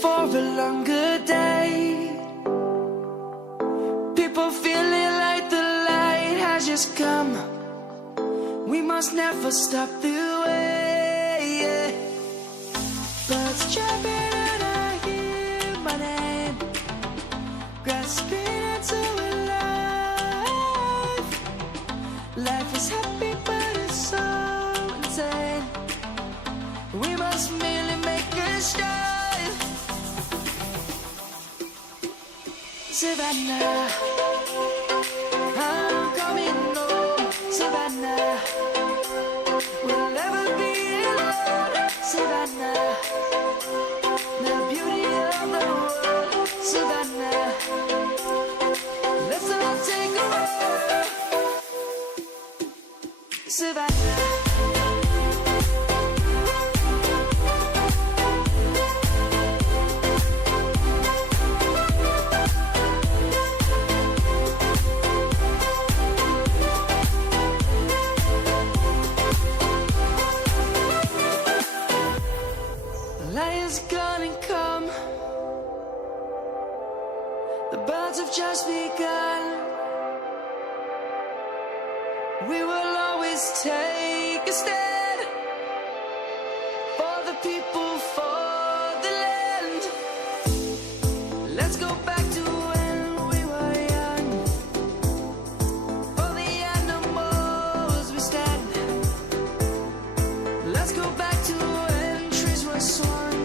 for a longer day. People feeling like the light has just come. We must never stop the way. Birds chirping and I hear my name, grasping into a life. Life is happy but it's so insane. We must merely make a start. Savannah, I'm coming home. Savannah, we'll never be alone. Savannah, the beauty of the world. Savannah, let's all take a walk. Savannah. Lion's gonna come. The birds have just begun. We will always take a stand for the people, for the land. Let's go back to when we were young. For the animals we stand. Let's go back to when trees were swung.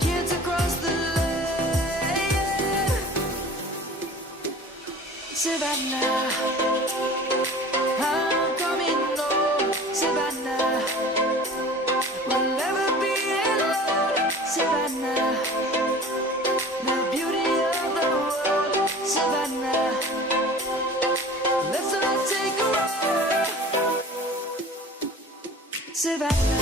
Kids across the land. Savannah, I'm coming home. Savannah, we'll never be alone. Savannah, the beauty of the world. Savannah, let's all take a walk. Savannah.